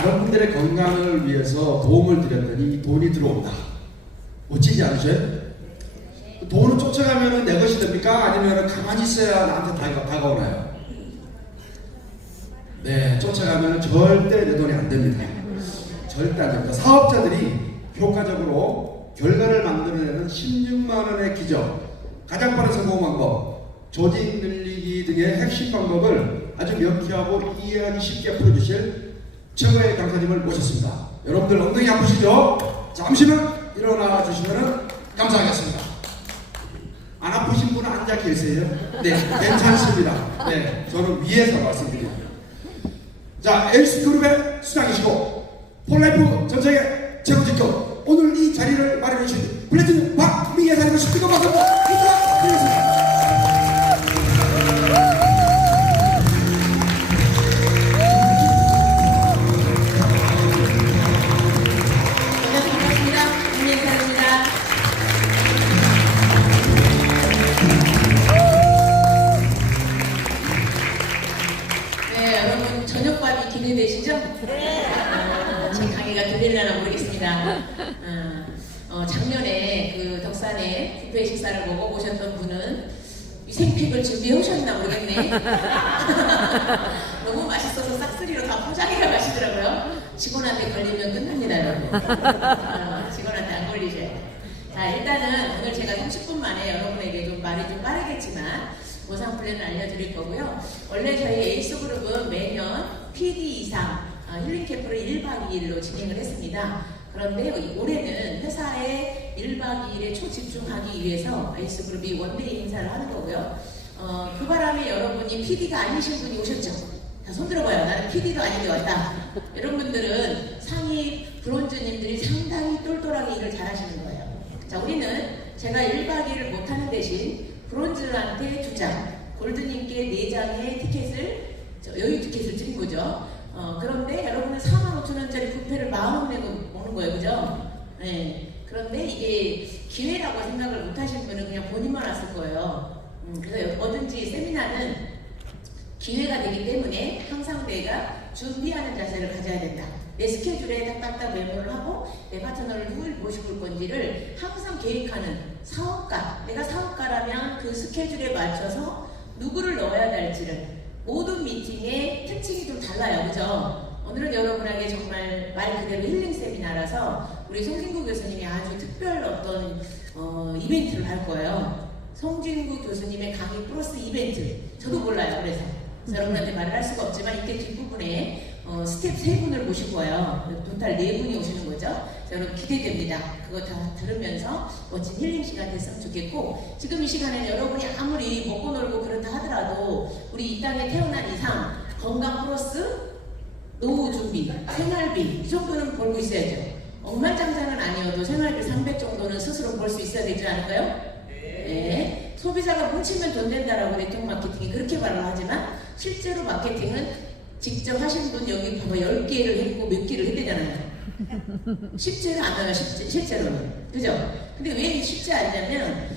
다른 분들의 건강을 위해서 도움을 드렸더니 돈이 들어온다. 멋지지 않으세요? 돈을 쫓아가면 내 것이 됩니까? 아니면 가만히 있어야 나한테 다가오나요? 네, 쫓아가면 절대 내 돈이 안 됩니다. 절대 안 됩니다. 사업자들이 효과적으로 결과를 만들어내는 16만 원의 기적, 가장 빠른 성공 방법, 조직 늘리기 등의 핵심 방법을 아주 명쾌하고 이해하기 쉽게 풀어주실 최고의 강사님을 모셨습니다. 여러분들 엉덩이 아프시죠? 잠시만 일어나 주시면 감사하겠습니다. 안 아프신 분은 앉아 계세요? 네, 괜찮습니다. 네, 저는 위에서 말씀드립니다. 자, 에이스그룹의 수장이시고 폴라이프 전세계 최고직급, 오늘 이 자리를 마련해 주신 플래티넘 박미애 사님을 십시오 박수 부탁드리겠습니다. 저녁밥이 기대되시죠? 제 강의가 들릴려나 모르겠습니다. 작년에 그 덕산에 뷔페 식사를 먹어보셨던 분은 생팩을 준비해 오셨나 모르겠네. 너무 맛있어서 싹쓸이로 다 포장해가 마시더라고요. 직원한테 걸리면 끝납니다, 여러분. 직원한테 안 걸리셔야 돼요. 자, 일단은 오늘 제가 30분 만에 여러분에게 좀 말이 좀 빠르겠지만 보상 플랜을 알려드릴 거고요. 원래 저희 에이스그룹은 매년 PD 이상 힐링 캠프를 1박 2일로 진행을 했습니다. 그런데 올해는 회사에 1박 2일에 초집중하기 위해서 에이스그룹이 원데이 행사를 하는 거고요. 그 바람에 여러분이 PD가 아니신 분이 오셨죠? 자, 손 들어봐요. 나는 PD도 아닌데 왔다. 여러분들은 상위 브론즈님들이 상당히 똘똘하게 일을 잘하시는 거예요. 자, 우리는 제가 1박 2일을 못하는 대신 브론즈한테 2장, 골드님께 4장의 티켓을, 여유 티켓을 드린 거죠. 그런데 여러분은 45,000원짜리 뷔페를 마음을 내고 먹는 거예요. 그죠? 네. 그런데 이게 기회라고 생각을 못 하신 분은 그냥 본인만 왔을 거예요. 그래서 뭐든지 세미나는 기회가 되기 때문에 항상 내가 준비하는 자세를 가져야 된다. 내 스케줄에 딱딱딱 메모를 하고 내 파트너를 누굴 모시고 올 건지를 항상 계획하는 사업가, 내가 사업가라면 그 스케줄에 맞춰서 누구를 넣어야 될지를, 모든 미팅의 특징이 좀 달라요. 그죠? 오늘은 여러분에게 정말 말 그대로 힐링 세미나라서 우리 송진구 교수님이 아주 특별 어떤 이벤트를 할 거예요. 송진구 교수님의 강의 플러스 이벤트. 저도 몰라요. 그래서 여러분한테 말을 할 수가 없지만 이때 뒷부분에 스텝 3분을 모실 거예요. 토탈 4분이 오시는 거죠. 여러분 기대됩니다. 그거 다 들으면서 멋진 힐링 시간 됐으면 좋겠고, 지금 이 시간에는 여러분이 아무리 먹고 놀고 그렇다 하더라도 우리 이 땅에 태어난 이상 건강 플러스 노후 준비, 생활비 이 정도는 벌고 있어야죠. 억만장자는 아니어도 생활비 300 정도는 스스로 벌 수 있어야 되지 않을까요? 네. 소비자가 뭉치면 돈 된다라고 네트워크 마케팅이 그렇게 말을 하지만 실제로 마케팅은 직접 하신 분 여기 봐봐 10개를 했고 몇 개를 했대잖아요. 쉽지는 않아요. 실제로는. 그죠? 근데 왜 쉽지 않냐면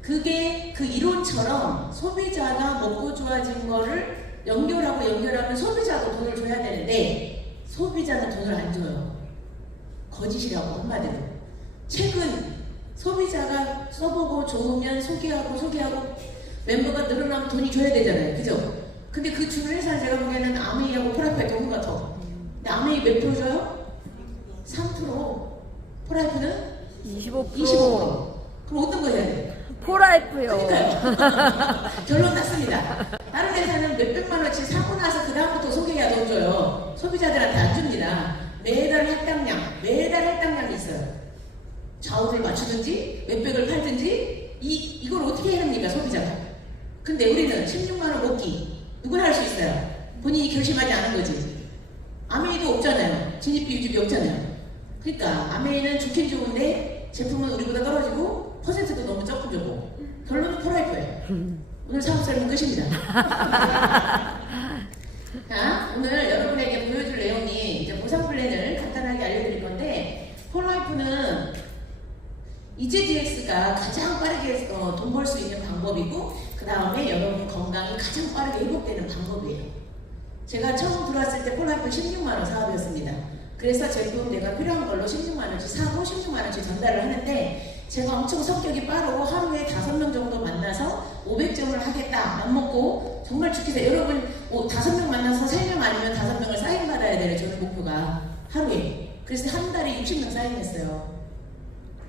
그게 그 이론처럼 소비자가 먹고 좋아진 거를 연결하면 소비자도 돈을 줘야 되는데 소비자는 돈을 안 줘요. 거짓이라고 한마디로. 최근 소비자가 써보고 좋으면 소개하고 멤버가 늘어나면 돈이 줘야 되잖아요. 그죠? 근데 그 주는 회사를 제가 보기에는 아메이하고 프라이프의 경우 같아. 근데 아메이 몇 프로 줘요? 3%. 프라이프는? 25%. 그럼 어떤 거 해야 돼? 폴라이프요. 그러니까요. 결론 났습니다. 다른 회사는 몇백만 원씩 사고 나서 그 다음부터 소개해야 돈 줘요. 소비자들한테 안 줍니다. 매달 할당량이 있어요. 좌우를 맞추든지 몇백을 팔든지 이걸 어떻게 해야 합니까 소비자가. 근데 우리는 16만 원 먹기 누구나 할 수 있어요. 본인이 결심하지 않은 거지. 아메이도 없잖아요. 진입비 유지비 없잖아요. 그러니까 아메이는 좋긴 좋은데 제품은 우리보다 떨어지고 퍼센트도 너무 조금 주고 결론은 프라이프예요. 오늘 사업 설명 끝입니다. 자, 오늘 여러분에게 보여줄 내용이 이제 보상 플랜을 간단하게 알려드릴 건데, 폴라이프는 EZDX가 가장 빠르게 돈 벌 수 있는 방법이고, 그 다음에 여러분 건강이 가장 빠르게 회복되는 방법이에요. 제가 처음 들어왔을 때 폴라이프 16만원 사업이었습니다. 그래서 제품 내가 필요한 걸로 16만원치 사고 16만원치 전달을 하는데 제가 엄청 성격이 빠르고 하루에 5명 정도 만나서 500점을 하겠다 맘 먹고 정말 죽겠어요. 여러분 5명 만나서 3명 아니면 5명을 사인 받아야 되는 저는 목표가 하루에. 그래서 한 달에 60명 사인했어요.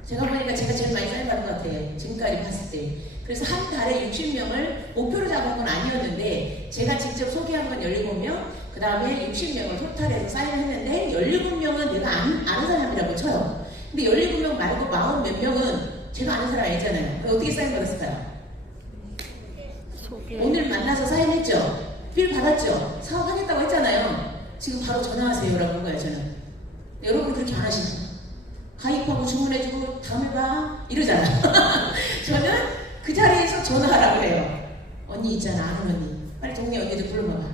제가 보니까 제가 제일 많이 사인 받은 것 같아요. 지금까지 봤을 때. 그래서 한 달에 60명을 목표로 잡은 건 아니었는데 제가 직접 소개한 건 17명, 그 다음에 60명을 토탈해서 사인을 했는데 17명은 내가 아는 사람이라고 쳐요. 근데 17명 말고 40 몇 명은 제가 아는 사람이 아니잖아요. 그럼 어떻게 사인 받았을까요? 오늘 만나서 사인했죠? 필 받았죠? 사업하겠다고 했잖아요. 지금 바로 전화하세요 라고 한 거예요. 저는. 여러분 그렇게 안 하시죠? 가입하고 주문해주고 다음에 봐 이러잖아. 저는 그 자리에서 전화하라고 해요. 언니 있잖아, 아는 언니. 빨리 동네 언니들 불러봐봐.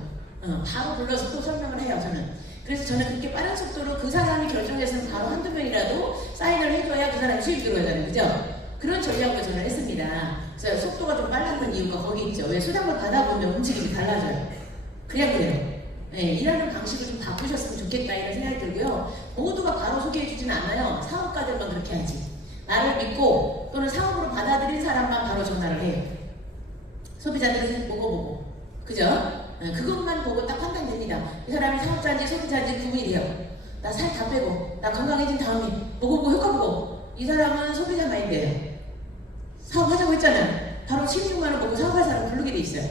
바로 불러서 또 설명을 해요. 저는. 그래서 저는 그렇게 빠른 속도로 그 사람이 결정해서는 바로 한두 명이라도 사인을 해줘야 그 사람이 수입 들어오잖아요. 그죠? 그런 전략으로 저는 했습니다. 그래서 속도가 좀 빨랐던 이유가 거기 있죠. 왜 수당을 받아보면 움직임이 달라져요. 그래요. 네, 일하는 방식을 좀 바꾸셨으면 좋겠다 이런 생각이 들고요. 모두가 바로 소개해주진 않아요. 사업가들만 그렇게 하지. 나를 믿고 또는 사업으로 받아들인 사람만 바로 전화를 해요. 소비자들은 보고 그죠? 네, 그것만 보고 딱 판단됩니다. 이 사람이 사업자인지 소비자인지 구분이 돼요. 나 살 다 빼고 나 건강해진 다음에 보고 효과 보고 이 사람은 소비자 마인드예요. 사업하자고 했잖아요. 바로 16만원 보고 사업할 사람 부르게 돼 있어요.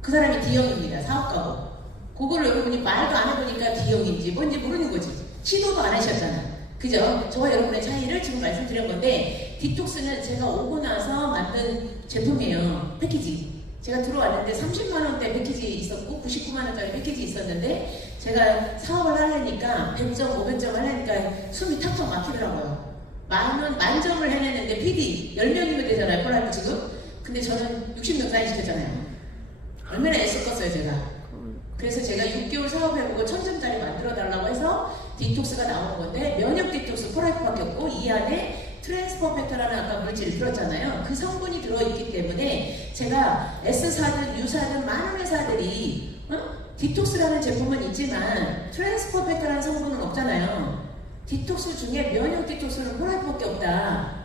그 사람이 D형입니다. 사업가고. 그거를 여러분이 말도 안 해보니까 D형인지 뭔지 모르는 거지. 시도도 안 하셨잖아. 그죠? 저와 여러분의 차이를 지금 말씀드린 건데 디톡스는 제가 오고 나서 만든 제품이에요. 패키지. 제가 들어왔는데 30만원대 패키지 있었고 99만원짜리 패키지 있었는데 제가 사업을 하려니까 100점, 500점 하려니까 숨이 탁탁 막히더라고요. 만점을 해냈는데 PD 10명이면 되잖아요. 폴라이프 지금. 근데 저는 60명 사인 시켰잖아요. 얼마나 애썼겠어요 제가. 그래서 제가 6개월 사업해보고 1000점짜리 만들어달라고 해서 디톡스가 나오는 건데 면역 디톡스 폴라이프밖에 없고 이 안에 트랜스퍼 팩터라는 아까 물질을 들었잖아요. 그 성분이 들어있기 때문에 제가 S사든 U사든 많은 회사들이 디톡스라는 제품은 있지만 트랜스퍼 팩터라는 성분은 없잖아요. 디톡스 중에 면역 디톡스는 폴라이프밖에 없다.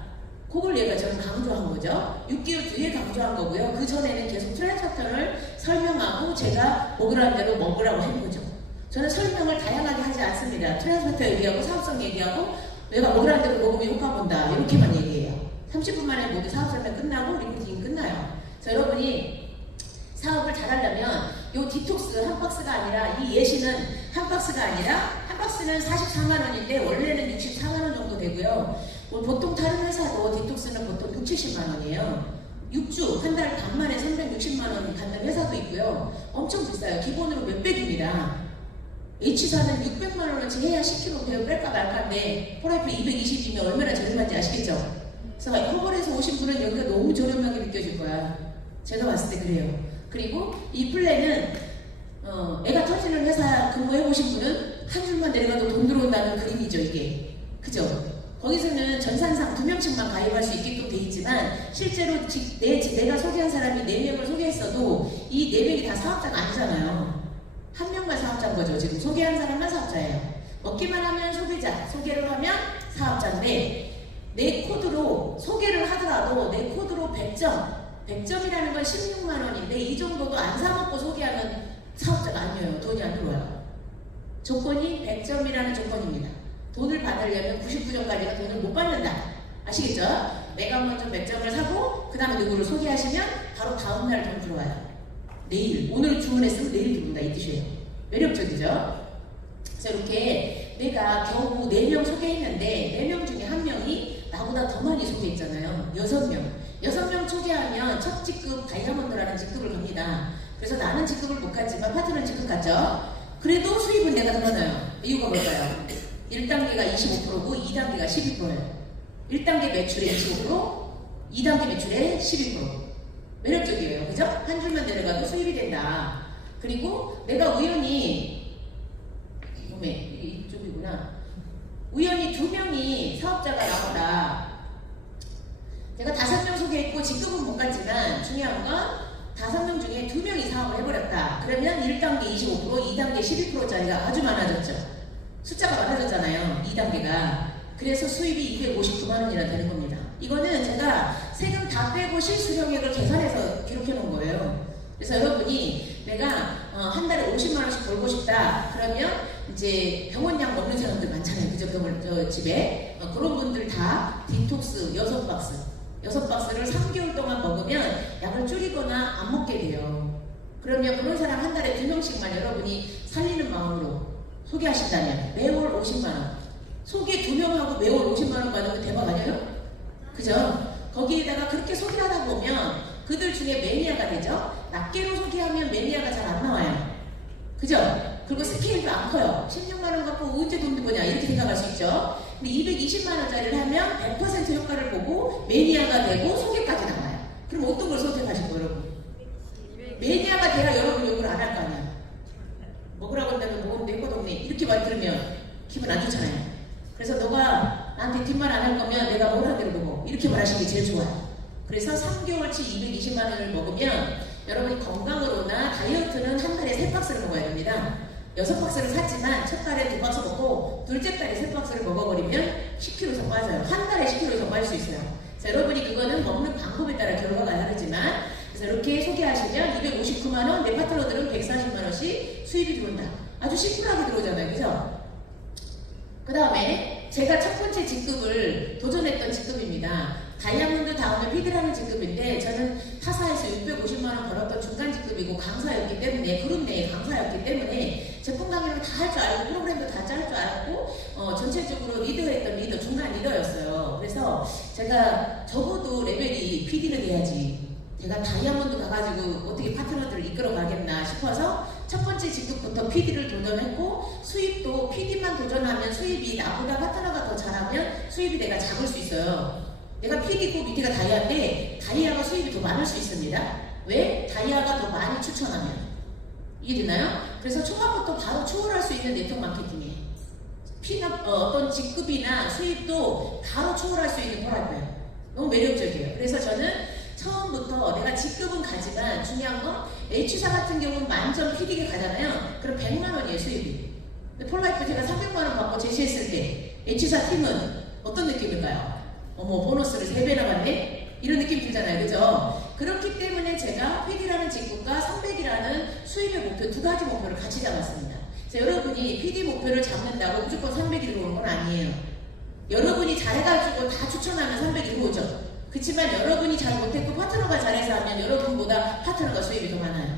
그걸 얘가 저는 강조한 거죠. 6개월 뒤에 강조한 거고요. 그 전에는 계속 트랜스퍼를 설명하고 제가 먹으라는 대로 먹으라고 한 거죠. 저는 설명을 다양하게 하지 않습니다. 트랜스퍼 얘기하고 사업성 얘기하고 내가 먹으라는 대로 먹으면 효과 본다. 이렇게만 얘기해요. 30분 만에 모두 사업 설명 끝나고 리포팅 끝나요. 그래서 여러분이 사업을 잘하려면 이 디톡스 한 박스가 아니라 이 예시는 한 박스가 아니라 한 박스는 44만원인데 원래는 64만원 정도 되고요. 보통 다른 회사도 디톡스는 보통 6, 70만원이에요. 6주, 한 달 반 만에 360만원 받는 회사도 있고요. 엄청 비싸요. 기본으로 몇백입니다. H사는 600만원어치 해야 10kg 배우 뺄까 말까인데 폴라이프 220이면 얼마나 저렴한지 아시겠죠? 그래서 허벌에서 오신 분은 여기가 너무 저렴하게 느껴질 거야. 제가 봤을 때 그래요. 그리고 이 플랜은 애가 터지는 회사 근무해보신 분은 한 줄만 내려가도 돈 들어온다는 그림이죠 이게. 그죠? 거기서는 전산상 2명씩만 가입할 수 있게끔 돼 있지만 실제로 내가 소개한 사람이 4명을 소개했어도 이 4명이 다 사업자가 아니잖아요. 한 명만 사업자인 거죠. 지금 소개한 사람만 사업자예요. 먹기만 하면 소비자, 소개를 하면 사업자인데 내 코드로 소개를 하더라도 내 코드로 100점 100점이라는 건 16만원인데 이 정도도 안 사먹고 소개하는 사업자가 아니에요. 돈이 안 들어와요. 조건이 100점이라는 조건입니다. 돈을 받으려면 99점까지가 돈을 못 받는다. 아시겠죠? 내가 먼저 100점을 사고 그 다음에 누구를 소개하시면 바로 다음날 돈 들어와요. 내일, 오늘 주문했으면 내일 들어온다 이 뜻이에요. 매력적이죠? 그래서 이렇게 내가 겨우 4명 소개했는데 4명 중에 1명이 나보다 더 많이 소개했잖아요. 6명. 6명 소개하면 첫 직급 다이아몬드라는 직급을 갑니다. 그래서 나는 직급을 못 갔지만 파트너는 직급 갔죠? 그래도 수입은 내가 더 많아요. 이유가 뭘까요? 1단계가 25%고 2단계가 12%예요. 1단계 매출의 25%, 2단계 매출의 12%. 매력적이에요. 그죠? 한 줄만 내려가도 수입이 된다. 그리고 내가 우연히 이쪽이구나. 우연히 2명이 사업자가 나오라. 내가 5명 소개했고 직급은 못 갔지만 중요한 건 5명 중에 2명이 사업을 해버렸다. 그러면 1단계 25%, 2단계 12%짜리가 아주 많아졌죠. 숫자가 많아졌잖아요. 2단계가. 그래서 수입이 259만 원이나 되는 겁니다. 이거는 제가 세금 다 빼고 실수령액을 계산해서 기록해 놓은 거예요. 그래서 여러분이 내가 한 달에 50만 원씩 벌고 싶다. 그러면 이제 병원약 먹는 사람들 많잖아요. 그죠? 병원 집에. 그런 분들 다 디톡스 6박스를 3개월 동안 먹으면 약을 줄이거나 안 먹게 돼요. 그러면 그런 사람 한 달에 2명씩만 여러분이 살리는 마음으로 소개하신다면 매월 50만 원. 소개 2명하고 매월 50만 원 받으면 대박 아니에요? 그죠? 거기에다가 그렇게 소개하다 보면 그들 중에 매니아가 되죠? 낱개로 소개하면 매니아가 잘 안 나와요. 그죠? 그리고 스케일도 안 커요. 16만 원 갖고 언제 돈 버냐 이렇게 생각할 수 있죠. 근데 220만 원짜리를 하면 100% 효과를 보고 매니아가 되고 소개까지 나와요. 그럼 어떤 걸 선택하실 거예요, 여러분? 매니아가 돼야 여러분 욕을 안 할 거 아니야. 먹으라고 한다면 먹었는데 효과도 없네. 이렇게 말 들으면 기분 안 좋잖아요. 그래서 너가 나한테 뒷말 안 할 거면 내가 먹으라는 대로 먹어. 이렇게 말하시는 게 제일 좋아요. 그래서 3개월치 220만 원을 먹으면 여러분이 건강으로나 다이어트는 한 달에 3박스를 먹어야 됩니다. 6박스를 샀지만 첫 달에 2박스 먹고 둘째 달에 3박스를 먹어버리면 10kg 이상 빠져요. 한 달에 10kg 이상 빠질 수 있어요. 자, 여러분이 그거는 먹는 방법에 따라 결과가 다르지만 그래서 이렇게 소개하시면 259만 원, 내 파트너들은 140만 원씩 수입이 들어온다. 아주 심플하게 들어오잖아요. 그죠? 그 다음에 제가 첫 번째 직급을 도전했던 직급입니다. 다이아몬드 다음에 피드라는 직급인데 저는 타사에서 650만 원 벌었던 중간 직급이고 강사였기 때문에 그룹 내에 강사였기 때문에 제품 강의를 다 할 줄 알고 프로그램도 다 짤 줄 알고 전체적으로 리더했던 리더, 중간 리더였어요. 그래서 제가 적어도 레벨이 PD는 돼야지 제가 다이아몬드 가가지고 어떻게 파트너들을 이끌어 가겠나 싶어서 첫 번째 직급부터 PD를 도전했고 수입도 PD만 도전하면 수입이 나보다 파트너가 더 잘하면 수입이 내가 작을 수 있어요. 내가 PD고 밑에가 다이아인데 다이아가 수입이 더 많을 수 있습니다. 왜? 다이아가 더 많이 추천하면. 이해되나요? 그래서 초반부터 바로 초월할 수 있는 네트워크 마케팅이에요. 어떤 직급이나 수입도 바로 초월할 수 있는 프로그램이에요. 너무 매력적이에요. 그래서 저는 처음부터 내가 직급은 가지만 중요한 건 H사 같은 경우는 만점 PD가 가잖아요. 그럼 100만 원이에요 수입이. 근데 폴라이프 제가 300만 원 받고 제시했을 때 H사 팀은 어떤 느낌일까요? 어머 보너스를 3배나 받네? 이런 느낌 들잖아요. 그죠? 그렇기 때문에 제가 PD라는 직급과 300이라는 수입의 목표 두 가지 목표를 같이 잡았습니다. 그래서 여러분이 PD 목표를 잡는다고 무조건 300이 들어오는 건 아니에요. 여러분이 잘해가지고 다 추천하면 300이 들어오죠. 그렇지만 여러분이 잘 못했고 파트너가 잘해서 하면 여러분보다 파트너가 수입이 더 많아요.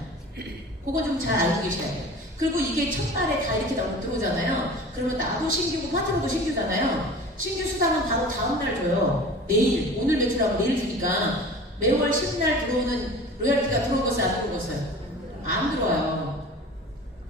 그거 좀 잘 알고 계셔야 돼요. 그리고 이게 첫 달에 다 이렇게 들어오잖아요. 그러면 나도 신규고 파트너도 신규잖아요. 신규 수당은 바로 다음날 줘요. 내일, 오늘 매출하고 내일 주니까 매월 10날 들어오는 로열티가 들어오겠어요? 안 들어오겠어요? 안 들어와요.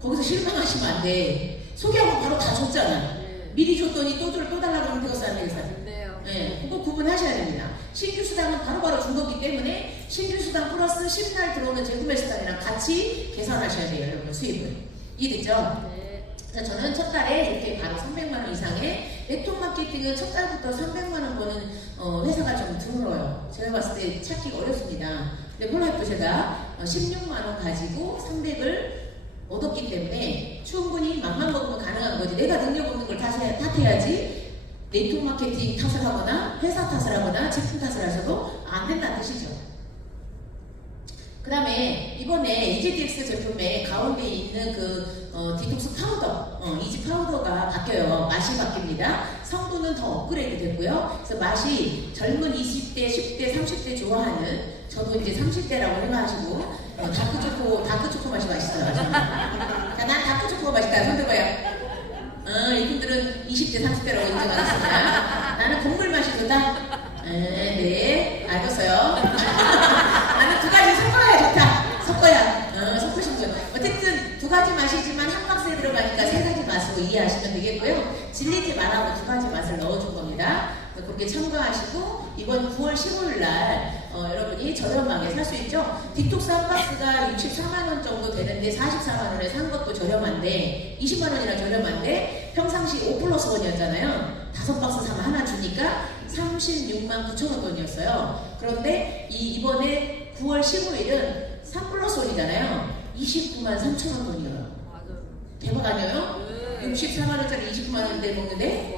거기서 실망하시면 안 돼. 소개하고 바로 다 줬잖아. 미리 줬더니 또 달라고 하면 되겠어요? 안 되겠어요? 네, 그거 구분하셔야 됩니다. 신규 수당은 바로바로 준 거기 때문에 신규 수당 플러스 10날 들어오는 재구매 수당이랑 같이 계산하셔야 돼요, 여러분 수입을. 이해됐죠? 네. 자, 저는 첫 달에 이렇게 바로 300만 원 이상의 네트워크 마케팅은 첫 달부터 300만 원 버는 회사가 좀 드물어요. 제가 봤을 때 찾기가 어렵습니다. 근데 폴라이프 제가 16만 원 가지고 300을 얻었기 때문에 충분히 맘만 먹으면 가능한 거지. 내가 능력 없는 걸 탓해야지. 네트워크 마케팅 탓을 하거나 회사 탓을 하거나 제품 탓을 하셔도 안 된다는 뜻이죠. 그 다음에 이번에 EZDX 제품의 가운데 있는 그 디톡스 파우더, 이지 파우더가 바뀌어요. 맛이 바뀝니다. 성분은 더 업그레이드 됐고요. 그래서 맛이 젊은 20대, 10대, 30대 좋아하는 저도 이제 30대라고 생각하시고 다크초코 맛이 맛있어요. 자, 난 다크초코가 맛있다. 손들어봐요. 이분들은 20대, 30대라고 인정하셨습니다. 나는 곡물 맛이 좋다? 네, 알겠어요. 나는 두 가지 섞어야 좋다. 섞으시면 좋아요. 어쨌든 두 가지 맛이지만 한 박스에 들어가니까 세 가지 맛으로 이해하시면 되겠고요. 질리지 말라고 두 가지 맛을 넣어준 겁니다. 그렇게 참고하시고 이번 9월 15일 날 여러분이 저렴하게 살 수 있죠. 디톡스 한 박스가 64만 원 정도 되는데 44만 원에 산 것도 저렴한데 20만 원이나 저렴한데 평상시 5+1이었잖아요. 5박스 사면 하나 주니까 36만 9천 원 돈이었어요. 그런데 이번에 9월 15일은 3 플러스 1이잖아요. 29만 3천 원 돈이에요. 대박 아니에요? 64만 원짜리 29만 원인데 먹는데?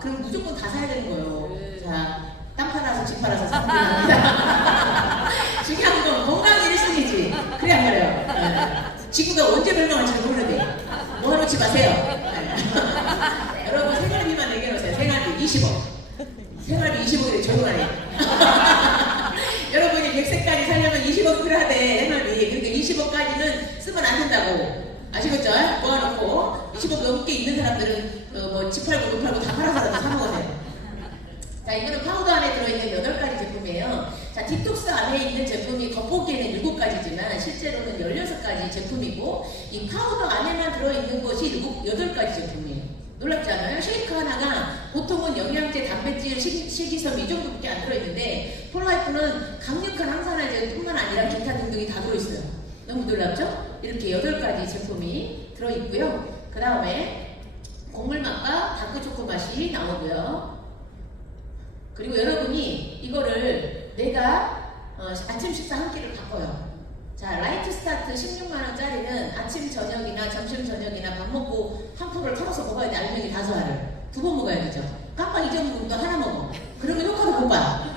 그럼 무조건 다 사야 되는 거예요. 자, 땅 팔아서 집 팔아서 사면 됩니다. 중요한 건 건강이 1순위지. 그래 안 그래요? 네. 지구가 언제 멸망할지 모르는데 모아놓지 마세요. 네. 여러분 생활비만 얘기해놓으세요. 생활비 20억. 생활비 20억이 조용하네. 여러분이 100세까지 살려면 20억 들어야 돼. 생활비. 그러니까 20억까지는 쓰면 안 된다고. 아시겠죠? 모아놓고 20억 넘게 있는 사람들은 집 팔고 돈 팔고 다 팔아서 사 먹으세요. 자, 이거는 파우더 안에 들어있는 8가지 제품이에요. 자, 디톡스 안에 있는 제품이 겉보기에는 7가지지만 실제로는 16가지 제품이고 이 파우더 안에만 들어있는 것이 8가지 제품이에요. 놀랍지 않아요? 쉐이크 하나가 보통은 영양제, 단백질, 식이섬 이 정도밖에 안 들어있는데 폴라이프는 강력한 항산화제뿐만 아니라 기타 등등이 다 들어있어요. 너무 놀랍죠? 이렇게 8가지 제품이 들어있고요. 그 다음에 곡물맛과 다크초코 맛이 나오고요. 그리고 여러분이 이거를 내가 아침 식사 한 끼를 바꿔요. 자, 라이트 스타트 16만원짜리는 아침 저녁이나 점심 저녁이나 밥 먹고 한 컵을 털어서 먹어야 돼. 알맹이 5알을 2번 먹어야 되죠. 깜빡 잊어먹으면 또 하나 먹어. 그러면 효과를 못 봐요.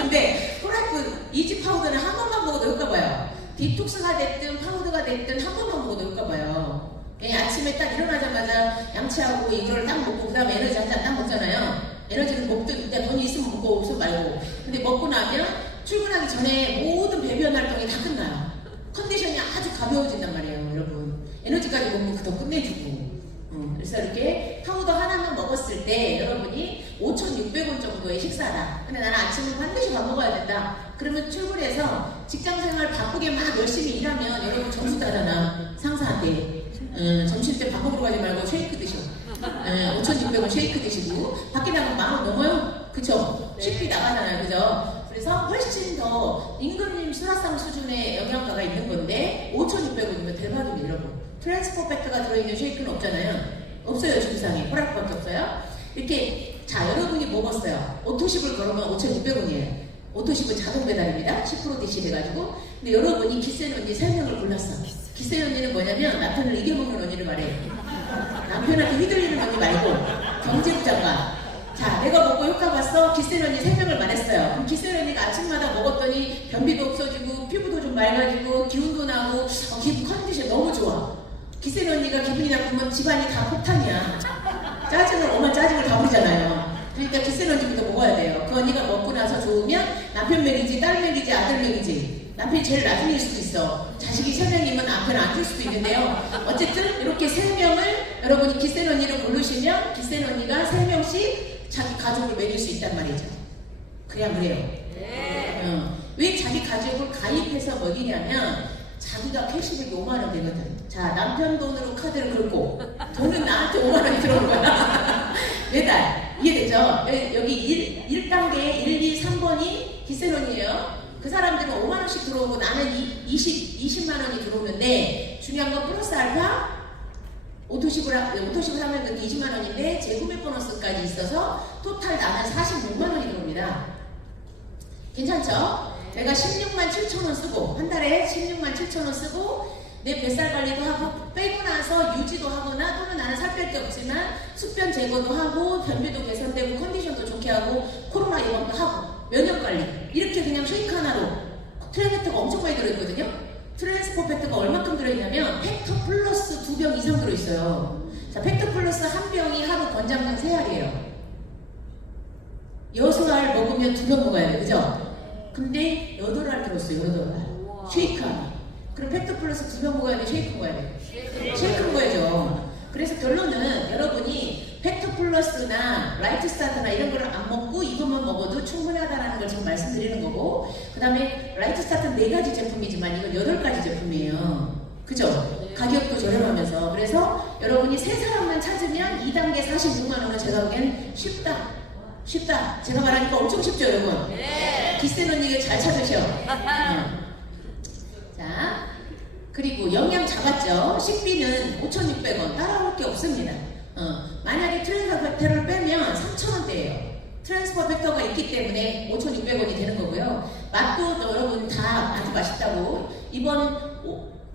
근데 폴라이프 이지 파우더는 한 번만 먹어도 효과 봐요. 디톡스가 됐든 파우더가 됐든 한 번만 먹어도 효과 봐요. 아침에 딱 일어나자마자 양치하고 이거를 딱 먹고 그 다음에 에너지 한 잔 딱 먹잖아요. 에너지는 먹든 일단 돈이 있으면 먹고 없으면 말고. 근데 먹고 나면 출근하기 전에 모든 배변 활동이 다 끝나요. 컨디션이 아주 가벼워진단 말이에요, 여러분. 에너지까지 먹으면 그 더 끝내주고. 그래서 이렇게 파우더 하나만 먹었을 때 여러분이 5,600원 정도의 식사다. 근데 나는 아침에 반드시 밥 먹어야 된다. 그러면 출근해서 직장생활 바쁘게 막 열심히 일하면 여러분 점수 따잖아. 상사한테. 점심 때 밥 먹으러 가지 말고 쉐이크 드셔. 5,600원 쉐이크 드시고 밖에 나가면 10,000원 넘어요? 그쵸? 식비 나가잖아요. 그죠? 그래서 훨씬 더 임금님 수라상 수준의 영양가가 있는 건데 5,600원이면 대박입니다. 여러분. 트랜스포팩트가 들어있는 쉐이크는 없잖아요. 없어요. 주기상에. 폴라이프밖에 없어요. 이렇게 자, 여러분이 먹었어요. 오토십을 걸으면 5,600원이에요. 오토십은 자동 배달입니다. 10% DC 돼가지고. 근데 여러분이 기센 언니 3명을 골랐어. 기센 언니는 뭐냐면 남편을 이겨먹는 언니를 말해. 남편한테 휘둘리는 언니 말고 경제부장관. 자, 내가 먹고 효과 봤어. 기센 언니 3명을 말했어요. 그럼 기센 언니가 아침마다 먹었더니 변비도 없어지고 피부도 좀 맑아지고 기운도 나고 기분 컨디션 너무 좋아. 기센 언니가 기분이 나쁘면 집안이 다 폭탄이야. 짜증을 오만 짜증을 다 부리잖아요. 그러니까 기센 언니부터 먹어야 돼요. 그 언니가 먹고 나서 좋으면 남편 먹이지 딸 먹이지 아들 먹이지. 남편이 제일 나중일 수도 있어. 자식이 3명이면 남편은 안 줄 수도 있는데요. 어쨌든 이렇게 3명을 여러분이 기센 언니를 고르시면 기센 언니가 3명씩 자기 가족을 먹일 수 있단 말이죠. 그냥 그래요. 왜 자기 가족을 가입해서 먹이냐면 자기가 캐시백이 5만원 되거든. 자, 남편 돈으로 카드를 긁고 돈은 나한테 5만원이 들어온 거야. 매달. 이해되죠? 여기 1단계 1, 2, 3번이 기센원이에요. 그 사람들은 5만원씩 들어오고 나는 20만원이 들어오는데 중요한 건 플러스 알파 오토십을 하면 그게 20만원인데 재구매 보너스까지 있어서 토탈 나는 46만원이 들어옵니다. 괜찮죠? 내가 16만 7천원 쓰고 한 달에 16만 7천원 쓰고 내 뱃살 관리도 하고 빼고 나서 유지도 하거나 또는 나는 살 뺄 게 없지만 숙변 제거도 하고 변비도 개선되고 컨디션도 좋게 하고 코로나 예방도 하고 면역 관리 이렇게 그냥 쉐이크 하나로 트랜스포팩트가 엄청 많이 들어있거든요. 트랜스포팩트가 얼마큼 들어있냐면 팩터 플러스 2병 이상 들어있어요. 자, 팩터 플러스 한 병이 하루 권장량 3알이에요. 6알 먹으면 2병 먹어야 돼, 그죠? 근데 8알 들었어요. 8알 쉐이크 하나. 그럼 팩터 플러스 2병 먹어야 돼? 쉐이크 먹어야 돼? 쉐이크 먹어야죠. 그래서 결론은 여러분이 팩터 플러스나 라이트 스타트나 이런 걸 안 먹고 이것만 먹어도 충분하다는 걸 지금 말씀드리는 거고, 그 다음에 라이트 스타트는 4가지 제품이지만 이건 8가지 제품이에요. 그죠? 가격도 저렴하면서. 그래서 여러분이 3사람만 찾으면 2단계 46만원은 제가 보기엔 쉽다. 쉽다. 제가 말하니까 엄청 쉽죠, 여러분? 기센 언니 잘 찾으셔. 자, 그리고 영양 잡았죠? 식비는 5,600원 따라올 게 없습니다. 만약에 트랜스포팩트를 빼면 3,000원대예요. 트랜스퍼 팩터가 있기 때문에 5,600원이 되는 거고요. 맛도 여러분 다 아주 맛있다고 이번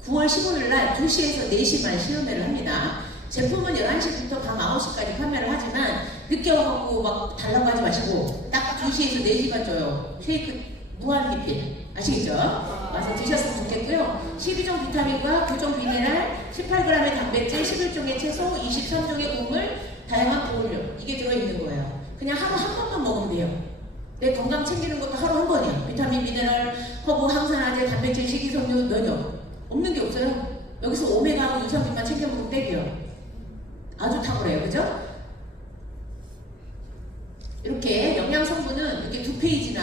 9월 15일 날 2시에서 4시만 시음회를 합니다. 제품은 11시부터 밤 9시까지 판매를 하지만 늦게 와갖고 막 달라고 하지 마시고 딱 2시에서 4시간 줘요. 쉐이크 무한 리필 아시겠죠? 와서 드셨으면 좋겠고요. 12종 비타민과 9종 미네랄, 18g의 단백질, 11종의 채소, 23종의 곡물, 다양한 보온료 이게 들어있는 거예요. 그냥 하루 한 번만 먹으면 돼요. 내 건강 챙기는 것도 하루 한 번이에요. 비타민, 미네랄, 허브, 항산화제, 단백질, 식이섬유, 면역 없는 게 없어요. 여기서 오메가하고 유산균만 챙겨 먹으면 땡겨요. 아주 탁월해요. 그죠? 이렇게 영양 성분은 이렇게 2페이지나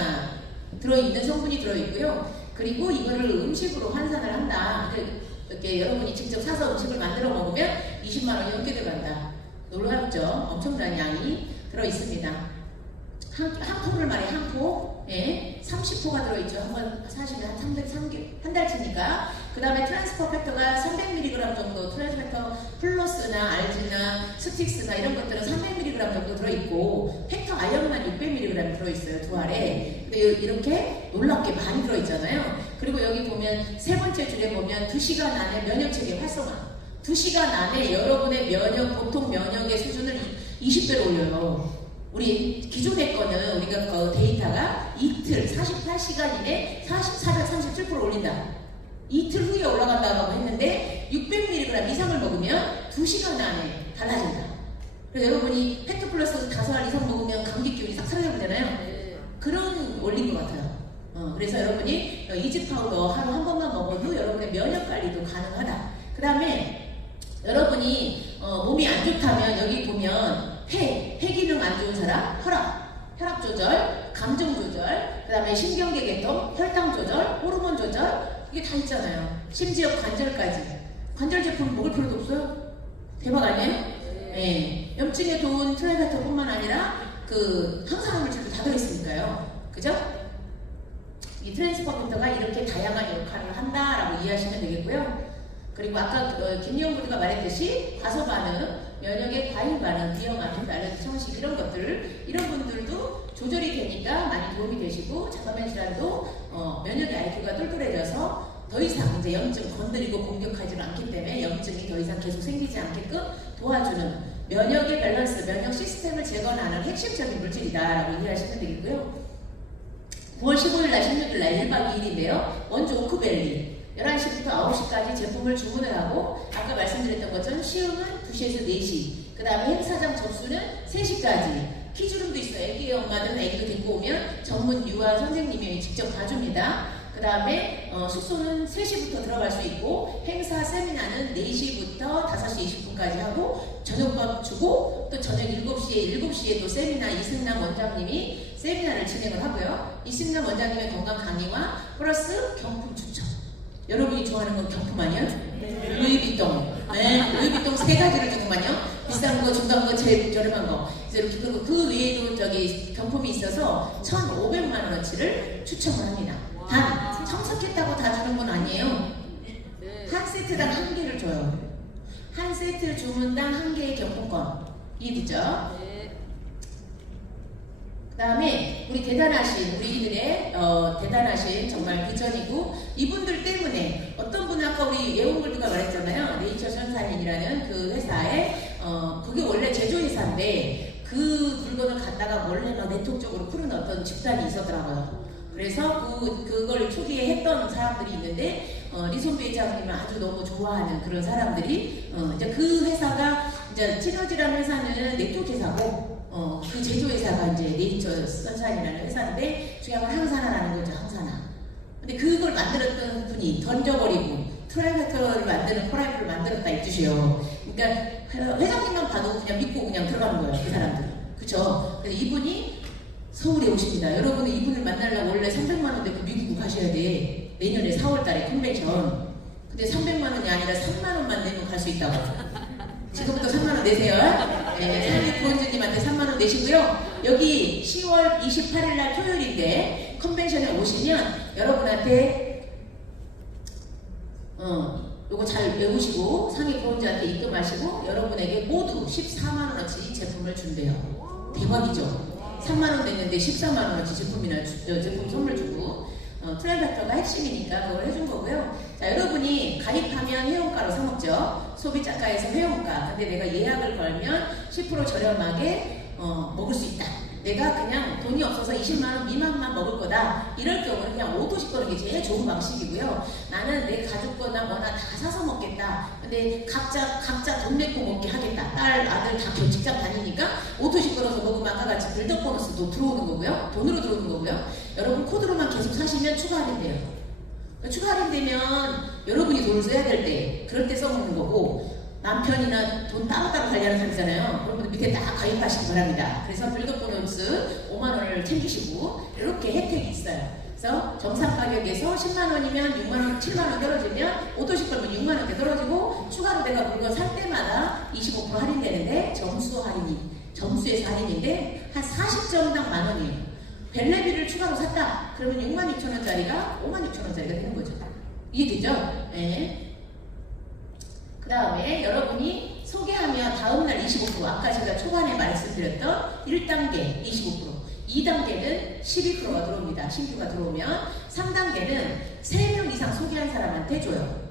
들어있는 성분이 들어있고요. 그리고 이거를 음식으로 환산을 한다. 이렇게 여러분이 직접 사서 음식을 만들어 먹으면 20만원이 넘게 들어간다. 놀랍죠? 엄청난 양이 들어있습니다. 한 포를 말해, 한 포. 예, 30포가 들어있죠. 한번 사시면 한 달치니까. 그 다음에 트랜스퍼 팩터가 300mg 정도, 트랜스퍼 플러스나 알지나 스틱스나 이런 것들은 300mg 정도 들어있고, 팩터 아연만 600mg 들어있어요, 두 알에. 근데 이렇게 놀랍게 많이 들어있잖아요. 그리고 여기 보면 세 번째 줄에 보면 2시간 안에 면역체계 활성화. 2시간 안에 여러분의 보통 면역의 수준을 20배로 올려요. 우리 기존의 거는 우리가 그 데이터가 이틀 48시간 이내 437% 올린다. 이틀 후에 올라간다고 했는데 600mg 이상을 먹으면 2시간 안에 달라진다. 그래서 여러분이 팩토플러스 5알 이상 먹으면 감기 기운이 싹 사라져버리잖아요. 그런 원리인 것 같아요. 그래서 여러분이 이지 파우더 하루 한 번만 먹어도 여러분의 면역 관리도 가능하다. 그 다음에 여러분이 몸이 안 좋다면 여기 보면 폐 기능 안 좋은 사람, 혈압 조절, 감정 조절, 그 다음에 신경계 개통, 혈당 조절, 호르몬 조절 이게 다 있잖아요. 심지어 관절까지. 관절 제품 먹을 필요도 없어요. 대박 아니에요? 네. 염증에 도운 트라이베터뿐만 아니라 그 항산화 물질도 다 들어있으니까요. 그죠? 이 트랜스퍼 팩터가 이렇게 다양한 역할을 한다라고 이해하시면 되겠고요. 그리고 아까 김리영 부두가 말했듯이 과소 반응, 면역의 과잉 반응, 비염, 알레르기, 청식 이런 것들 이런 분들도 조절이 되니까 많이 도움이 되시고 자가면 질환도 면역의 IQ가 똘똘해져서 더 이상 이제 염증 건드리고 공격하지는 않기 때문에 염증이 더 이상 계속 생기지 않게끔 도와주는 면역의 밸런스, 면역 시스템을 재건하는 핵심적인 물질이다라고 이해하시면 되겠고요. 9월 15일 날 16일 날 1박 2일인데요. 원주 오크밸리 11시부터 9시까지 제품을 주문을 하고 아까 말씀드렸던 것처럼 시음은 2시에서 4시 그 다음에 행사장 접수는 3시까지 키즈룸도 있어요. 애기 엄마들은 애기도 데리고 오면 전문 유아 선생님이 직접 봐줍니다. 그 다음에 숙소는 3시부터 들어갈 수 있고 행사 세미나는 4시부터 5시 20분까지 하고 저녁밥 주고 또 저녁 7시에 또 세미나 이승남 원장님이 세미나를 진행을 하고요. 이승남 원장님의 건강 강의와 플러스 경품 추천. 여러분이 좋아하는 건 경품 아니야? 루이비통. 네, 루이비통 3가지를 주는만요. 비싼 거, 중간 거, 제일 저렴한 거. 그리고 그 외에도 경품이 있어서 1,500만 원어치를 추첨을 합니다. 단 참석했다고 다 주는 건 아니에요. 한 세트당 1개를 줘요. 한 세트 주문당 1개의 경품권. 이해되죠? 그 다음에 우리 우리들의 대단하신 정말 비전이고 이분들 때문에 어떤 분은 아까 우리 예원골드가 말했잖아요. 네이처 선사인이라는 그 회사에 그게 원래 제조회사인데 그 물건을 갖다가 원래 네트워크적으로 푸는 어떤 집단이 있었더라고요. 그래서 그걸 초기에 했던 사람들이 있는데 리손배 회장님을 아주 너무 좋아하는 그런 사람들이 이제 그 회사가 이제 시너지라는 회사는 네트워크 회사고 그 제조회사가 이제 네이처 선샤인이라는 회사인데 중요한 건 항산화라는 거죠. 항산화. 근데 그걸 만들었던 분이 던져버리고 트라이베터를 만드는 코라이프를 만들었다 이 뜻이에요. 그러니까 회장님만 봐도 그냥 믿고 그냥 들어가는 거예요. 그 사람들은. 그쵸? 그래서 이분이 서울에 오십니다. 여러분은 이분을 만나려고 원래 300만 원 내고 미국 가셔야 돼. 내년에 4월 달에 컨벤션. 근데 300만 원이 아니라 3만 원만 내면 갈 수 있다고. 지금부터 3만 원 내세요. 네, 상위 구원주님한테 3만 원 내시고요. 여기 10월 28일 날 토요일인데 컨벤션에 오시면 여러분한테 요거 잘 외우시고 상위 구원주한테 입금하시고 여러분에게 모두 14만 원어치 제품을 준대요. 대박이죠? 3만 원 냈는데 14만 원어치 제품 선물 주고 트라이박터가 핵심이니까 그걸 해준 거고요. 자, 여러분이 가입하면 회원가로 사 먹죠. 소비자가에서 회원가. 근데 내가 예약을 걸면 10% 저렴하게 먹을 수 있다. 내가 그냥 돈이 없어서 20만 원 미만만 먹을 거다. 이럴 경우는 그냥 오토식 거는 게 제일 좋은 방식이고요. 나는 내 가족 거나 뭐나 다 사서 먹겠다. 근데 각자 돈 내고 먹게 하겠다. 딸, 아들 다 직장 다니니까 오토식 걸어서 먹으면 아까 같이 빌더 보너스도 들어오는 거고요. 돈으로 들어오는 거고요. 여러분 코드로만 계속 사시면 추가 할인돼요. 추가 할인되면 여러분이 돈을 써야 될 때, 그럴 때 써먹는 거고, 남편이나 돈 따로따로 관리하는 사람이잖아요. 여러분들 밑에 딱 가입하시기 바랍니다. 그래서 빌더 보너스 5만 원을 챙기시고 이렇게 혜택이 있어요. 그래서 정상 가격에서 10만 원이면 6만 원, 7만 원 떨어지면 오토식 걸면 6만 원대 떨어지고 추가로 내가 물건 살 때마다 25% 할인되는데 점수에서 할인인데 한 40점당 만 원이에요. 벨레비를 추가로 샀다. 그러면 6만 6천 원짜리가 5만 6천 원짜리가 되는 거죠. 이해되죠? 네. 그 다음에 여러분이 소개하면 다음날 25%, 아까 제가 초반에 말씀드렸던 1단계 25%, 2단계는 12%가 들어옵니다. 신규가 들어오면 3단계는 3명 이상 소개한 사람한테 줘요.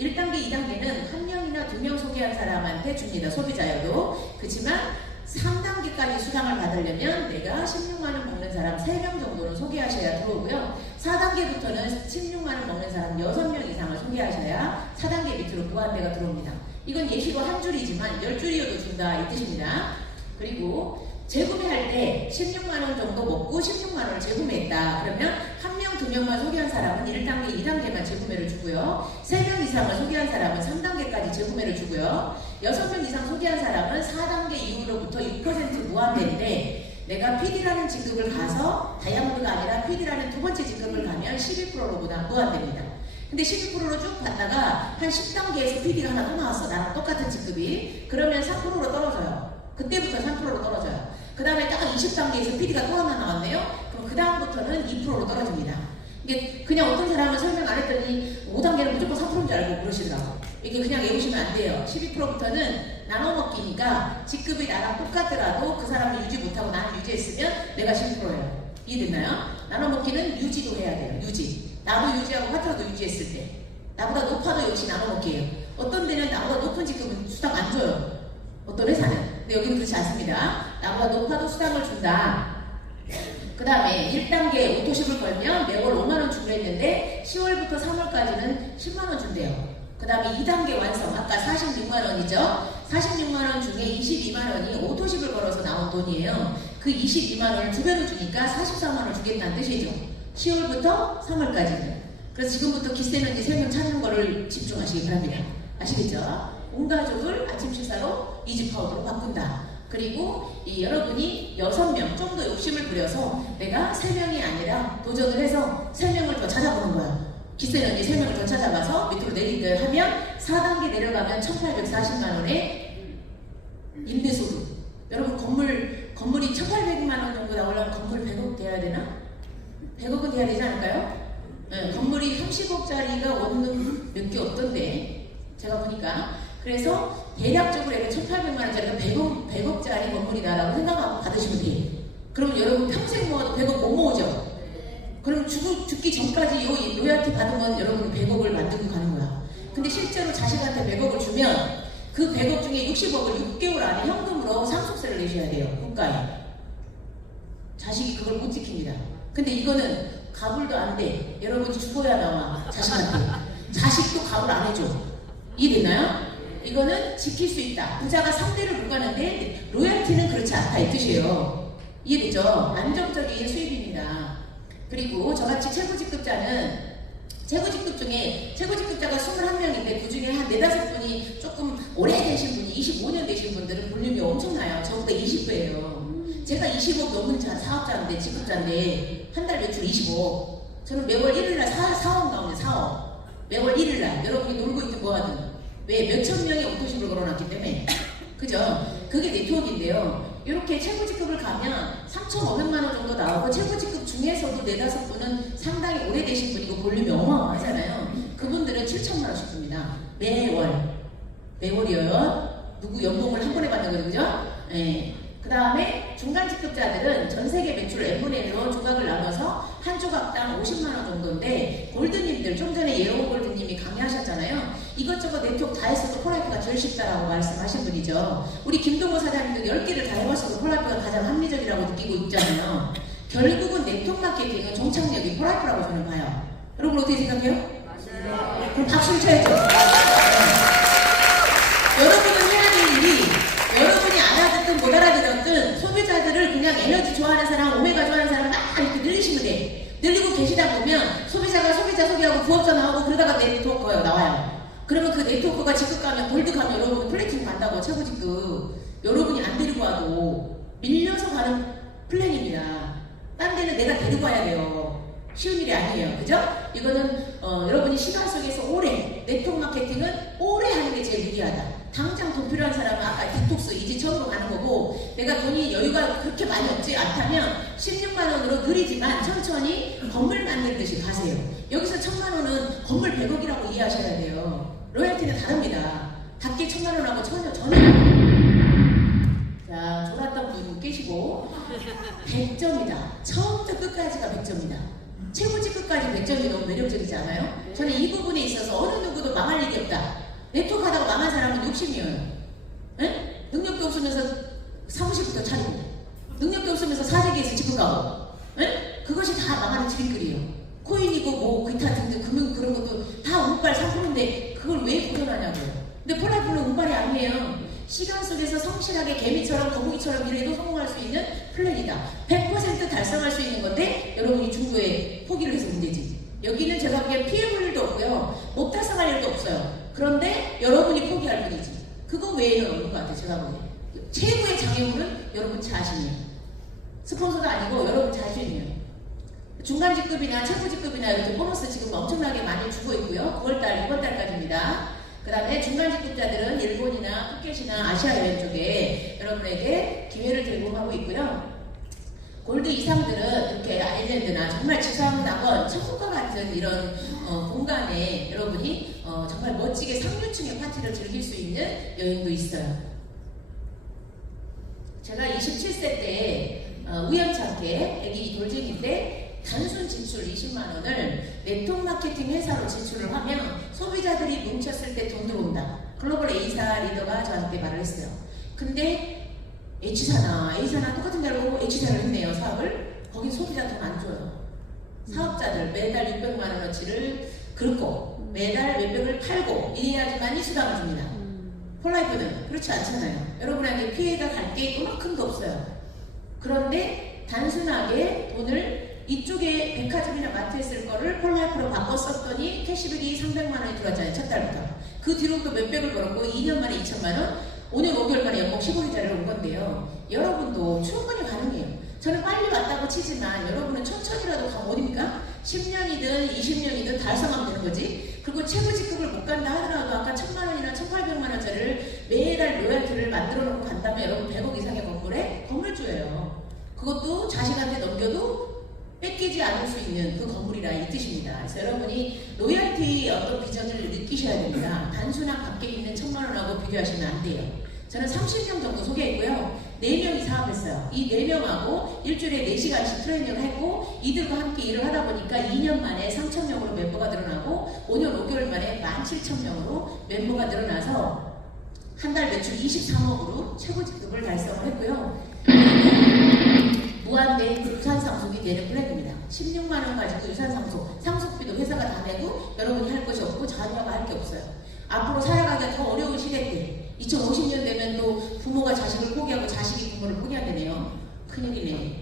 1단계, 2단계는 1명이나 2명 소개한 사람한테 줍니다. 소비자여도. 그렇지만 3단계까지 수당을 받으려면 내가 16만원 먹는 사람 3명 정도는 소개하셔야 들어오고요. 4단계부터는 16만원 먹는 사람 6명 이상을 소개하셔야 4단계 밑으로 무한대가 들어옵니다. 이건 예시로 한 줄이지만 10줄이어도 준다 이 뜻입니다. 그리고 재구매할 때 16만원 정도 먹고 16만원을 재구매했다. 그러면 1명, 2명만 소개한 사람은 1단계, 2단계만 재구매를 주고요. 3명 이상을 소개한 사람은 3단계까지 재구매를 주고요. 6명 이상 소개한 사람은 4단계 이후로부터 6% 무한대인데 내가 PD라는 직급을 가서 다이아몬드가 아니라 PD라는 두 번째 직급을 가면 12%로 무한대입니다. 근데 12%로 쭉 갔다가 한 10단계에서 PD가 하나 또 나왔어. 나랑 똑같은 직급이. 그러면 3%로 떨어져요. 그때부터 3%로 떨어져요. 그 다음에 딱 20단계에서 PD가 또 하나 나왔네요. 그럼 그 다음부터는 2%로 떨어집니다. 이게 그냥 어떤 사람은 설명 안 했더니 5단계는 무조건 3%인 줄 알고 그러시더라고요. 이게 그냥 외우시면 안 돼요. 12%부터는 나눠 먹기니까 직급이 나랑 똑같더라도 그 사람을 유지 못하고 나는 유지했으면 내가 10%예요. 이해됐나요? 나눠 먹기는 유지도 해야 돼요. 유지. 나도 유지하고 파트너도 유지했을 때. 나보다 높아도 역시 나눠 먹기예요. 어떤 데는 나보다 높은 직급은 수당 안 줘요. 어떤 회사는. 근데 여기는 그렇지 않습니다. 나보다 높아도 수당을 준다. 그 다음에 1단계 오토십을 걸면 매월 5만원 주기로 했는데 10월부터 3월까지는 10만원 준대요. 그 다음에 2단계 완성, 아까 46만원이죠. 46만원 중에 22만원이 오토십을 걸어서 나온 돈이에요. 그 22만원을 두 배로 주니까 44만원 주겠다는 뜻이죠. 10월부터 3월까지는. 그래서 지금부터 기세는지 3명 찾는 거를 집중하시기 바랍니다. 아시겠죠? 온 가족을 아침 식사로 이지파우더로 바꾼다. 그리고 여러분이 6명 좀 더 욕심을 부려서 내가 3명이 아니라 도전을 해서 3명을 더 찾아보는 거야. 기세는지 3명을 더 찾아가서 밑으로 내리게 하면 4단계 내려가면 1840만원의 임대소득. 여러분 건물이 1800만원 정도 나오려면 건물 100억 돼야 되나? 100억은 돼야 되지 않을까요? 네, 건물이 30억짜리가 원룸 몇 개 없던데 제가 보니까. 그래서 대략적으로 1800만원짜리가 100억짜리 건물이다라고 생각하고 받으시면 돼요. 그럼 여러분 평생 모아도 100억 못 모으죠? 그럼 죽기 전까지 이 로얄티 받으면 여러분 100억을 만들고 가는 거야. 근데 실제로 자식한테 100억을 주면 그 100억 중에 60억을 6개월 안에 현금으로 상속세를 내셔야 돼요. 국가에. 자식이 그걸 못 지킵니다. 근데 이거는 가불도 안 돼. 여러분이 죽어야 나와. 자식한테. 자식도 가불 안 해줘. 이해됐나요? 이거는 지킬 수 있다. 부자가 3대를 못 가는데 로얄티는 그렇지 않다 이 뜻이에요. 이해되죠? 안정적인 수입입니다. 그리고 저같이 최고직급자는 최고직급 중에 최고직급자가 21명인데 그 중에 한 4-5분이 조금 오래되신 분이 25년 되신 분들은 볼륨이 엄청나요. 저보다 20배예요. 제가 20억 넘은 사업자인데 직급자인데 한 달 매출 25억. 저는 매월 1일날 4억 나오는데 4억. 매월 1일날 여러분이 놀고 있든 뭐하든. 왜? 몇천 명의 오토십을 걸어놨기 때문에. 그죠? 그게 네트워크인데요. 이렇게 최고직급을 가면 3,500만원 정도 나오고 최고직급 중에서도 4-5분은 상당히 오래되신 분이고 볼륨이 어마어마하잖아요. 그분들은 7천만원씩 줍니다. 매월. 매월이요. 누구 연봉을 한 번에 받는 거죠, 그죠? 네. 그 다음에 중간 직급자들은 전 세계 매출 n분의 1로 조각을 나눠서 한 조각당 50만 원 정도인데, 골드님들 좀 전에 예로 골드님이 강의하셨잖아요. 이것저것 네트워크 다 했어도 폴라이프가 제일 쉽다라고 말씀하신 분이죠. 우리 김동호 사장님도 10개를 다 해봤어도 폴라이프가 가장 합리적이라고 느끼고 있잖아요. 결국은 네트워크 마케팅은 종착역이 폴라이프라고 저는 봐요. 여러분 어떻게 생각해요? 맞아요. 그럼 박수를 쳐야죠. 여러분은 해야 될 일이, 여러분이 알아듣든 못 알아들었든 소비자들을 그냥 에너지 좋아하는 사람, 오메가 좋아하는 사람 막 이렇게 늘리시면 돼. 늘리고 계시다 보면 소비자가 소비자 소개하고 부업자 나오고 그러다가 네트워크가 나와요. 그러면 그 네트워크가 직급 가면 골드 가면 여러분 플래팅 간다고, 최고 직급. 여러분이 안 데리고 와도 밀려서 가는 플랜입니다. 딴 데는 내가 데리고 와야 돼요. 쉬운 일이 아니에요. 그죠? 이거는 여러분이 시간 속에서 오래, 네트워크 마케팅은 오래 하는 게 제일 유리하다. 당장 돈 필요한 사람은 아까 디톡스 이지처음으로 가는 거고, 내가 돈이 여유가 그렇게 많이 없지 않다면 16만 원으로 느리지만 천천히 건물 만들듯이 가세요. 여기서 1000만 원은 건물 100억이라고 이해하셔야 돼요. 로열티는 다릅니다. 밖에 1000만 원하고 전혀. 자, 졸았던 분 깨시고 100점이다. 처음부터 끝까지가 100점이다. 최고지 끝까지 100점이 너무 매력적이지 않아요? 저는 이 부분에 있어서 어느 누구도 망할 일이 없다. 네트워크 하다가 망한 사람은 욕심이에요. 에? 능력도 없으면서 사무실부터 차리고, 능력도 없으면서 사재기에서 직급 가고, 에? 그것이 다 망하는 지름길이에요. 코인이고 뭐 기타 등등 금융 그런 것도 다 운빨 상품인데 그걸 왜 도전하냐고요. 근데 폴라이프는 운빨이 아니에요. 시간 속에서 성실하게 개미처럼 거북이처럼 일해도 성공할 수 있는 플랜이다. 100% 달성할 수 있는 건데 여러분이 중도에 포기를 해서 문제지. 여기는 제가 보기엔 피해볼 일도 없고요, 못 달성할 일도 없어요. 그런데 여러분이 포기할 뿐이지. 그거 외에는 없는 것 같아요. 제가 보기엔 최고의 장애물은 여러분 자신이에요. 스폰서가 아니고 여러분 자신이에요. 중간 직급이나 최고 직급이나 이렇게 보너스 지금 엄청나게 많이 주고 있고요. 9월달, 이번 달까지입니다. 그 다음에 중간 직급자들은 일본이나 푸켓이나 아시아 여행 쪽에 여러분에게 기회를 제공하고 있고요. 골드 이상들은 이렇게 아일랜드나 정말 지상낙원, 천국과 같은 이런 공간에 여러분이 정말 멋지게 상류층의 파티를 즐길 수 있는 여행도 있어요. 제가 27세 때 우연찮게 애기 돌쟁이 때 단순 지출 20만 원을 네트워크 마케팅 회사로 지출을 하면 소비자들이 뭉쳤을 때 돈 들어온다. 글로벌 A사 리더가 저한테 말을 했어요. 근데 H사나 A사나 똑같은 데로 H사를 했네요. 사업을. 거긴 소비자 돈 안 줘요. 사업자들 매달 600만 원어치를 긁고 매달 몇백을 팔고 이래야지만이 수당을 줍니다. 폴라이프는 그렇지 않잖아요. 여러분에게 피해가 갈 게 이만큼도 없어요. 그런데 단순하게 돈을 이쪽에 백화점이나 마트에 쓸 거를 폴라이프로 바꿔 썼더니 캐시백이 300만 원이 들어왔잖아요. 첫 달부터. 그 뒤로 또 몇백을 벌었고 2년 만에 2천만 원, 5년 5개월 만에 연봉 15개짜리로 온 건데요. 여러분도 충분히 가능해요. 저는 빨리 왔다고 치지만 여러분은 천천히라도 가면 어딥니까? 10년이든 20년이든 달성하면 되는 거지. 그리고 최고 직급을 못 간다 하더라도 아까 1000만 원이나 1800만 원짜리를 매달 로열티를 만들어 놓고 간다면 여러분 100억 이상의 건물에 건물주예요. 그것도 자식한테 넘겨도 뺏기지 않을 수 있는 그 건물이라 이 뜻입니다. 그래서 여러분이 로열티의 어떤 비전을 느끼셔야 됩니다. 단순한 밖에 있는 1000만 원하고 비교하시면 안 돼요. 저는 30명 정도 소개했고요. 4명이 사업했어요. 이 4명하고 일주일에 4시간씩 트레이닝을 했고 이들과 함께 일을 하다 보니까 2년 만에 3,000명으로 멤버가 늘어나고 5년 5개월 만에 17,000명으로 멤버가 늘어나서 한 달 매출 23억으로 최고 직급을 달성을 했고요. 무한대 유산 상속이 되는 플랜입니다. 16만 원 가지고 유산 상속, 상속비도 회사가 다 내고 여러분이 할 것이 없고 자녀가 할 게 없어요. 앞으로 살아가기가 더 어려운 시대 때 2050년 되면 또 부모가 자식을 포기하고 자식이 부모를 포기한다네요. 큰일이네.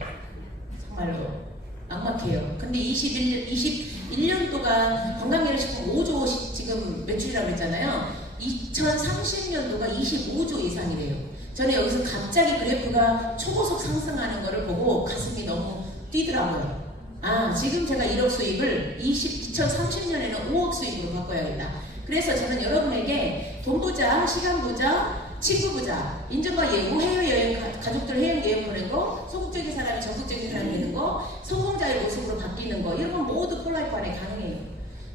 정말로 막막해요. 근데 21년 동안 건강기능식품 5조 지금 매출이라고 했잖아요. 2030년도가 25조 이상이래요. 저는 여기서 갑자기 그래프가 초고속 상승하는 거를 보고 가슴이 너무 뛰더라고요. 아, 지금 제가 1억 수입을 2030년에는 5억 수입으로 바꿔야겠다. 그래서 저는 여러분에게 돈 부자, 시간 부자, 친구 부자, 인정과 예우, 해외여행, 가족들 해외여행 보낸 거, 소극적인 사람이 적극적인 사람이 되는 거, 성공자의 모습으로 바뀌는 거, 이런 건 모두 폴라이프 안에 가능해요.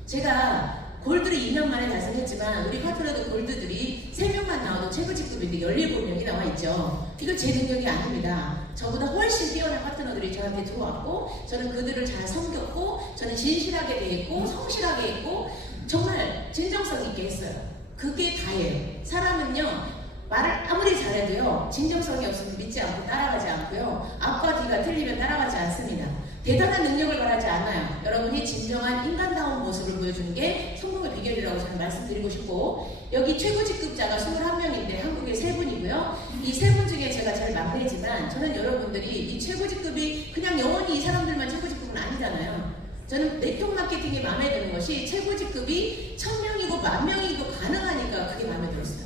제가 골드를 2년 만에 달성했지만 우리 파트너도 골드들이 3명만 나와도 최고 직급인데 17명이 나와 있죠. 이거 제 능력이 아닙니다. 저보다 훨씬 뛰어난 파트너들이 저한테 들어왔고 저는 그들을 잘 섬겼고 저는 진실하게 대했고 성실하게 했고 정말 진정성 있게 했어요. 그게 다예요. 사람은요 말을 아무리 잘해도요 진정성이 없으면 믿지 않고 따라가지 않고요 앞과 뒤가 틀리면 따라가지 않습니다. 대단한 능력을 바라지 않아요. 여러분이 진정한 인간다운 모습을 보여주는 게 성공의 비결이라고 저는 말씀드리고 싶고, 여기 최고 직급자가 21명인데 한국에 3분이고요. 이 3분 중에 제가 제일 막내지만 저는 여러분들이 이 최고 직급이 그냥 영원히 이 사람들만 최고 직급은 아니잖아요. 저는 네트워크 마케팅이 마음에 드는 것이 최고 직급이 1000명이고 10,000명이고 가능하니까 그게 마음에 들었어요.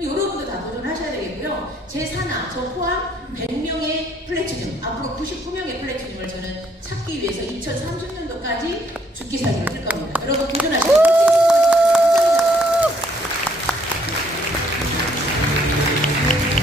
여러분도 다 도전하셔야 되겠고요. 제 산하, 저 포함 100명의 플래티늄, 앞으로 99명의 플래티늄을 저는 찾기 위해서 2030년도까지 죽기 살기를 뛸 겁니다. 여러분 도전하시죠.